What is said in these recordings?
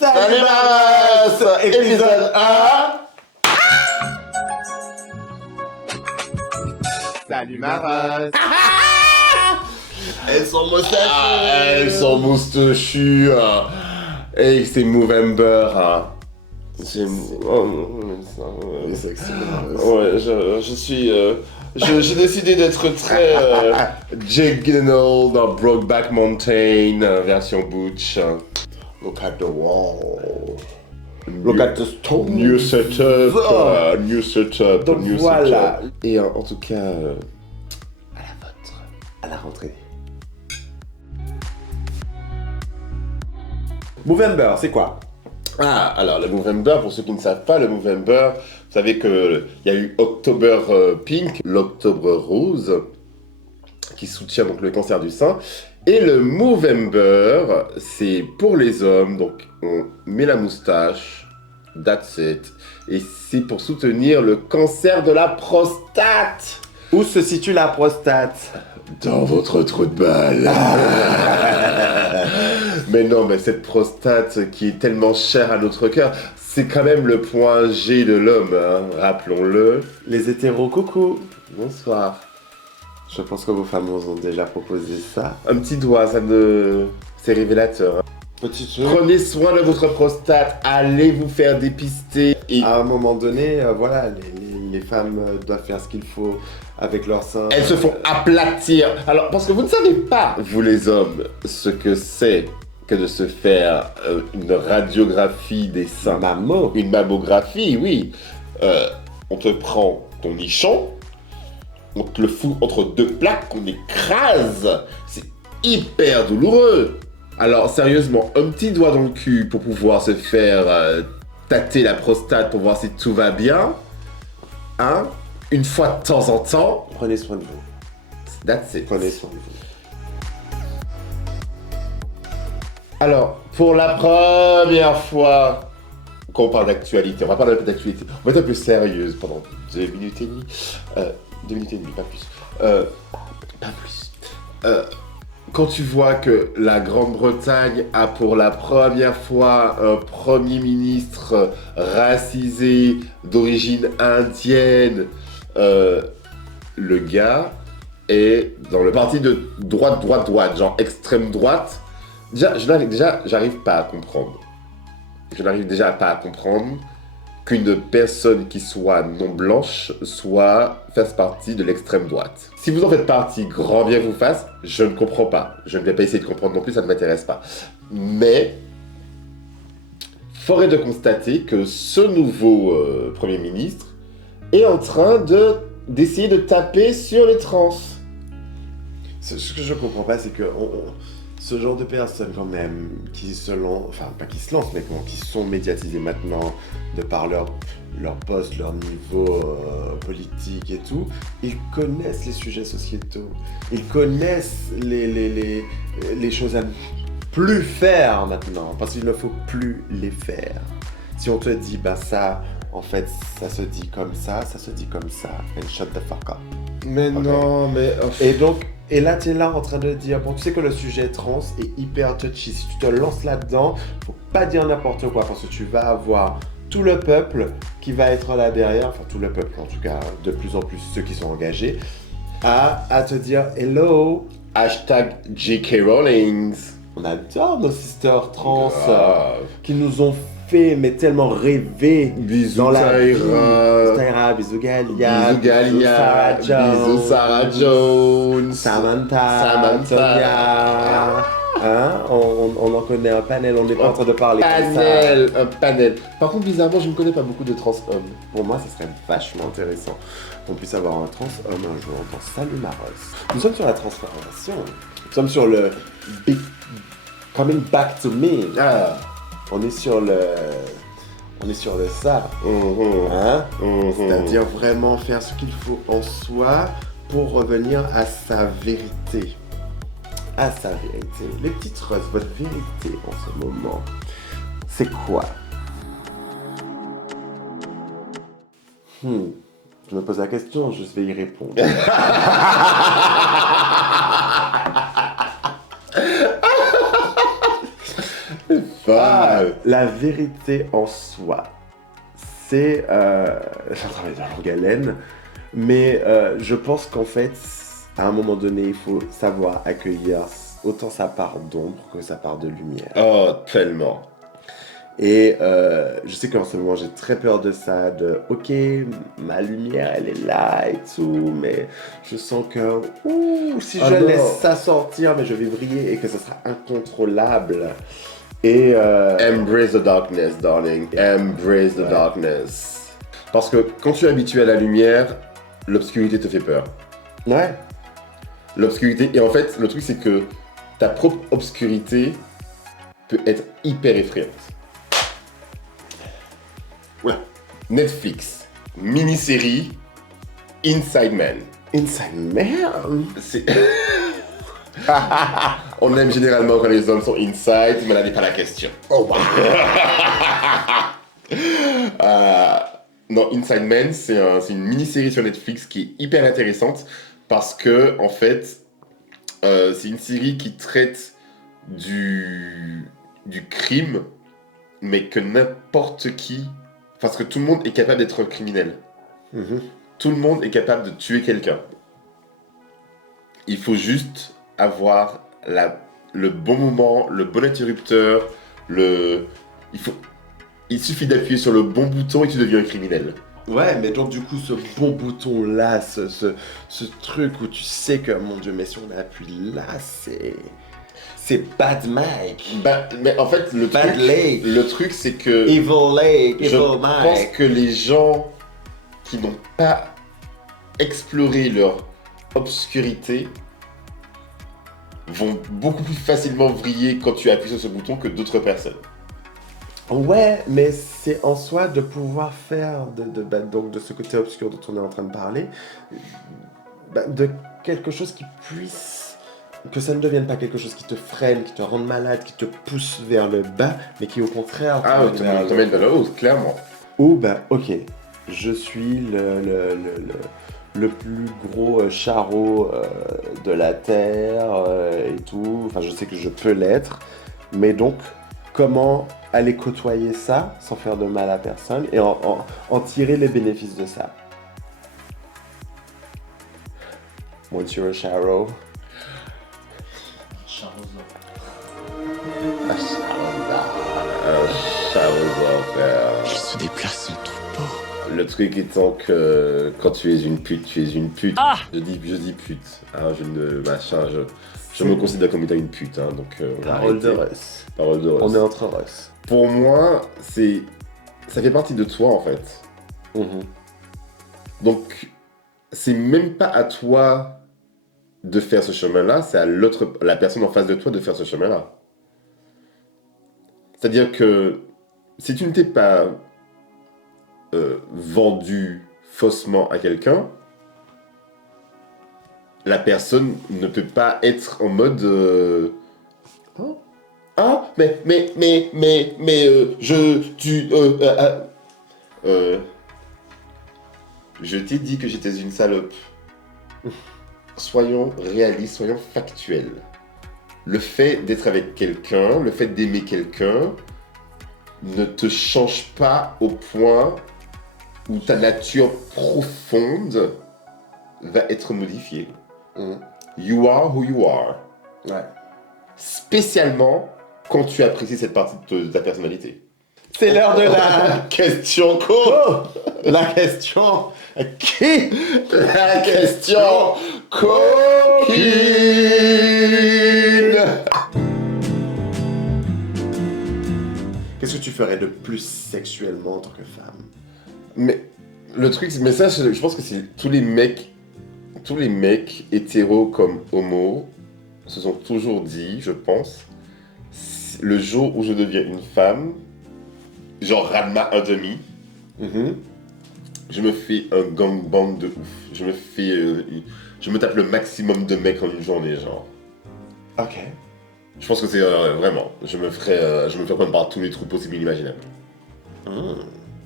Salut ma race, épisode 1. Salut ma race. Elles sont moustachues. Elles sont moustachues. Et c'est Movember. C'est... Ouais, je suis... j'ai décidé d'être très Jake Gyllenhaal dans Brokeback Mountain, version Butch. Look at the wall. Look at the stone. New setup, new setup, Donc new voilà. setup. Et en tout cas, à la vôtre, à la rentrée. Movember, c'est quoi? Ah, alors le Movember, pour ceux qui ne savent pas, le Movember, vous savez qu'il y a eu October Pink, l'Octobre Rose, qui soutient donc le cancer du sein. Et le Movember, c'est pour les hommes, donc on met la moustache, that's it. Et c'est pour soutenir le cancer de la prostate. Où se situe la prostate? Dans votre trou de balle. Mais non, mais cette prostate qui est tellement chère à notre cœur, c'est quand même le point G de l'homme, hein, rappelons-le. Les hétéros, coucou. Bonsoir. Je pense que vos femmes vous ont déjà proposé ça. Un petit doigt, c'est révélateur. Hein. Petit truc. Prenez soin de votre prostate, allez vous faire dépister. Et À un moment donné, voilà, les femmes doivent faire ce qu'il faut avec leur sein. elles se font aplatir. Alors, parce que vous ne savez pas, vous les hommes, ce que c'est que de se faire une radiographie des seins. Mammo. Une mammographie, oui. On te prend ton nichon, on te le fout entre deux plaques, on écrase. C'est hyper douloureux. Alors, sérieusement, un petit doigt dans le cul pour pouvoir se faire tâter la prostate pour voir si tout va bien. Hein? Une fois de temps en temps. Prenez soin de vous. That's it. Prenez soin de vous. Alors, pour la première fois qu'on parle d'actualité, on va parler un peu d'actualité. On va être un peu sérieuse pendant 2 minutes et demie. 2 minutes et demie, pas plus. Pas plus. Quand tu vois que la Grande-Bretagne a pour la première fois un Premier ministre racisé d'origine indienne, le gars est dans le parti de droite, genre extrême droite. Déjà, j'arrive pas à comprendre. Je n'arrive déjà pas à comprendre qu'une personne qui soit non blanche fasse partie de l'extrême droite. Si vous en faites partie, grand bien vous fasse, je ne comprends pas. Je ne vais pas essayer de comprendre non plus, ça ne m'intéresse pas. Mais, fort est de constater que ce nouveau Premier ministre est en train d'essayer de taper sur les trans. Ce que je comprends pas, c'est que ce genre de personnes quand même qui se lancent, enfin pas qui se lancent, mais qui sont médiatisées maintenant de par leur poste, leur niveau politique et tout, ils connaissent les sujets sociétaux, ils connaissent les choses à ne plus faire maintenant, parce qu'il ne faut plus les faire. Si on te dit, bah ça, en fait, ça se dit comme ça se dit comme ça, and shut the fuck up. Mais Ok. non, mais... Et là, tu es là en train de dire, bon, tu sais que le sujet trans est hyper touchy. Si tu te lances là-dedans, faut pas dire n'importe quoi, parce que tu vas avoir tout le peuple qui va être là derrière, enfin tout le peuple en tout cas, de plus en plus ceux qui sont engagés, à te dire hello. Hashtag J.K. Rowling. On adore nos sisters trans Grave. qui nous ont fait mais tellement rêver Bisous dans la vie. Tyra. Bisous Tyra, bisous Galia, Bisous Galia. Bisous Sarah Jones. Samantha. Tonya. Hein? On en connaît un panel, on n'est pas en train de parler comme ça. Un panel. Par contre, bizarrement, je ne connais pas beaucoup de trans hommes. Pour moi, ça serait vachement intéressant qu'on puisse avoir un trans homme un jour dans Salut Maros. Nous sommes sur la transformation. Nous sommes sur le big coming back to me. Ah. On est sur le ça. Hein? C'est-à-dire vraiment faire ce qu'il faut en soi pour revenir à sa vérité. À sa vérité. Les petites roses, votre vérité en ce moment, c'est quoi? Je me pose la question, je vais y répondre. La vérité en soi, c'est... J'ai travaillé dans la longue haleine, mais je pense qu'en fait, à un moment donné, il faut savoir accueillir autant sa part d'ombre que sa part de lumière. Oh, tellement. Et je sais qu'en ce moment, j'ai très peur de ça, de « Ok, ma lumière, elle est là et tout, mais je sens que si je laisse ça sortir, mais je vais briller et que ça sera incontrôlable. » Et Embrace the darkness, darling. Embrace the darkness. Parce que quand tu es habitué à la lumière, l'obscurité te fait peur. Ouais. L'obscurité. Et en fait, le truc, c'est que ta propre obscurité peut être hyper effrayante. Ouais. Netflix, mini-série Inside Man. Inside Man? C'est... On aime généralement quand les hommes sont inside, mais là n'est pas la question. Oh wow. Non, Inside Man, c'est une mini-série sur Netflix qui est hyper intéressante parce que, en fait, c'est une série qui traite du crime, mais que n'importe qui... Parce que tout le monde est capable d'être un criminel. Mm-hmm. Tout le monde est capable de tuer quelqu'un. Il faut juste avoir le bon moment, le bon interrupteur, il suffit d'appuyer sur le bon bouton et tu deviens un criminel. Ouais, mais donc du coup, ce bon bouton-là, ce truc où tu sais que, mon Dieu, mais si on appuie là, c'est Bad Mike. Mais en fait, le truc, c'est que... Evil Lake, Evil je Mike. pense que les gens qui n'ont pas exploré leur obscurité vont beaucoup plus facilement vriller quand tu appuies sur ce bouton que d'autres personnes. Ouais, mais c'est en soi de pouvoir faire donc de ce côté obscur dont on est en train de parler, de quelque chose qui puisse... Que ça ne devienne pas quelque chose qui te freine, qui te rende malade, qui te pousse vers le bas, mais qui au contraire... t'emmène vers le haut, clairement. Ou ok, je suis le plus gros charreau de la Terre et tout, enfin je sais que je peux l'être, mais donc comment aller côtoyer ça sans faire de mal à personne et en tirer les bénéfices de ça. Once you're a charreau... Il se déplace en troupeau. Le truc étant que quand tu es une pute, tu es une pute. Ah, je dis pute. Hein, je me considère comme étant une pute. Hein, donc, Parole de Russ. Parole de Russ. On est entre Russ. Pour moi, ça fait partie de toi en fait. Mm-hmm. Donc, c'est même pas à toi de faire ce chemin-là, c'est à la personne en face de toi de faire ce chemin-là. C'est-à-dire que si tu ne t'es pas vendu faussement à quelqu'un, la personne ne peut pas être en mode je t'ai dit que j'étais une salope. Soyons réalistes, soyons factuels. Le fait d'être avec quelqu'un, le fait d'aimer quelqu'un, ne te change pas au point où ta nature profonde va être modifiée. You are who you are. Ouais. Spécialement quand tu apprécies cette partie de ta personnalité. C'est l'heure de la question La question qui La question coquine. Qu'est-ce que tu ferais de plus sexuellement en tant que femme? Mais le truc, mais ça, je pense que c'est tous les mecs hétéros comme homo se sont toujours dit, je pense, le jour où je deviens une femme, genre Ranma 1/2, je me fais un gangbang de ouf. Je me tape le maximum de mecs en une journée, genre. Ok. Je pense que c'est vraiment, je me ferais prendre par tous les trous possibles et inimaginables.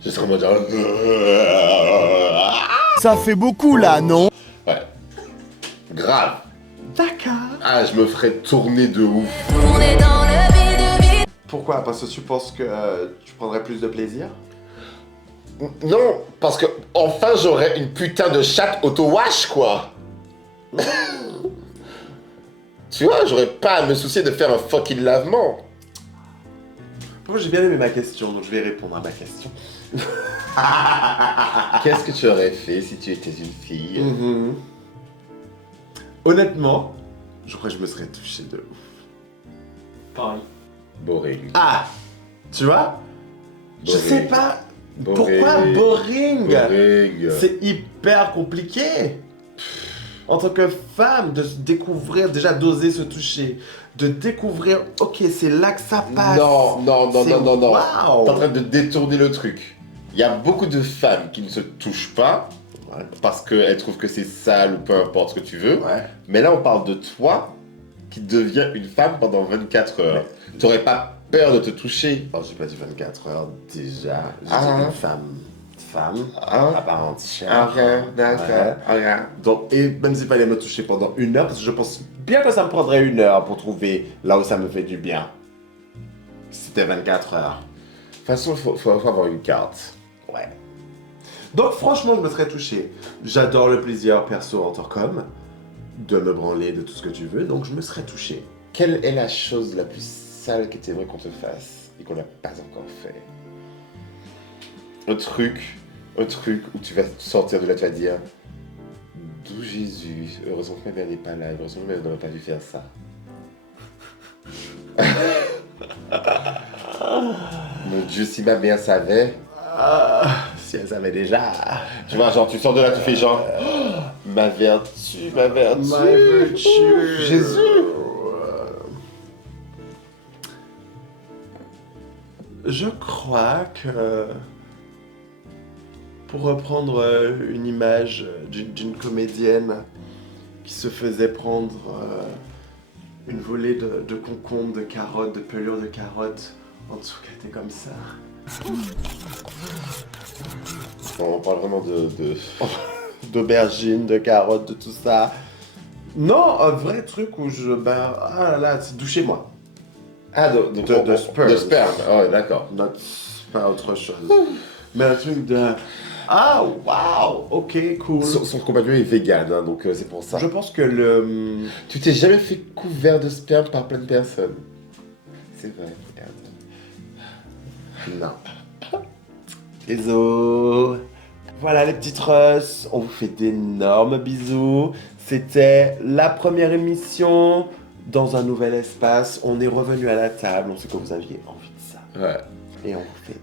Je serais en mode genre... ça fait beaucoup là, non? Ouais. Grave. D'accord. Ah, je me ferais tourner de ouf. Tourner dans le vide. Pourquoi? Parce que tu penses que tu prendrais plus de plaisir? Non, parce que enfin j'aurais une putain de chatte auto-wash, quoi. Tu vois, j'aurais pas à me soucier de faire un fucking lavement. Moi, j'ai bien aimé ma question, donc je vais répondre à ma question. Qu'est-ce que tu aurais fait si tu étais une fille? Honnêtement, je crois que je me serais touché de ouf. Pareil. Boring. Ah! Tu vois? Je Boring. sais pas Boring. pourquoi boring. Boring. C'est hyper compliqué. En tant que femme, de se découvrir, déjà d'oser se toucher, de découvrir, ok, c'est là que ça passe. Non. C'est T'es en waouh. train de détourner le truc. Il y a beaucoup de femmes qui ne se touchent pas Ouais. parce qu'elles trouvent que c'est sale ou peu importe ce que tu veux. Ouais. Mais là, on parle de toi qui deviens une femme pendant 24 heures. T'aurais pas peur de te toucher? Oh, j'ai pas dit 24 heures déjà. J'ai Ah. dit une femme. Femme Ah. à part entière. Ok, d'accord. Ouais. Ok. Donc, et même s'il fallait me toucher pendant 1 heure, parce que je pense bien que ça me prendrait 1 heure pour trouver là où ça me fait du bien. C'était 24 heures. De toute façon, il faut avoir une carte. Ouais. Donc, franchement, je me serais touché. J'adore le plaisir perso en tant qu'homme, de me branler, de tout ce que tu veux, donc je me serais touché. Quelle est la chose la plus sale que tu aimerais qu'on te fasse et qu'on n'a pas encore fait? Un truc où tu vas sortir de là, tu vas dire d'où Jésus, heureusement que ma mère n'est pas là, heureusement que ma mère n'aurait pas dû faire ça. Mon Dieu, si ma mère savait. Ah, si elle savait déjà. Tu vois, genre, tu sors de là, tu fais genre oh, ma vertu, ma vertu. My virtue. Jésus. Je crois que, pour reprendre une image d'une comédienne qui se faisait prendre une volée de concombres, de carottes, de pelures de carottes, en dessous qu'elle était comme ça. On parle vraiment D'aubergines, de carottes, de tout ça. Non, un vrai truc où ah là là, c'est douchez-moi. Ah, De sperme. De sperme, oh, ouais, d'accord. Not, pas autre chose. Mais un truc de... Ah, waouh, ok, cool. Son compagnon est vegan, hein, donc c'est pour ça. Je pense que le... Tu t'es jamais fait couvert de sperme par plein de personnes. C'est vrai, regarde. Non. Désolé. Voilà les petites russes, on vous fait d'énormes bisous. C'était la première émission dans un nouvel espace. On est revenu à la table, on sait que vous aviez envie de ça. Ouais. Et on vous fait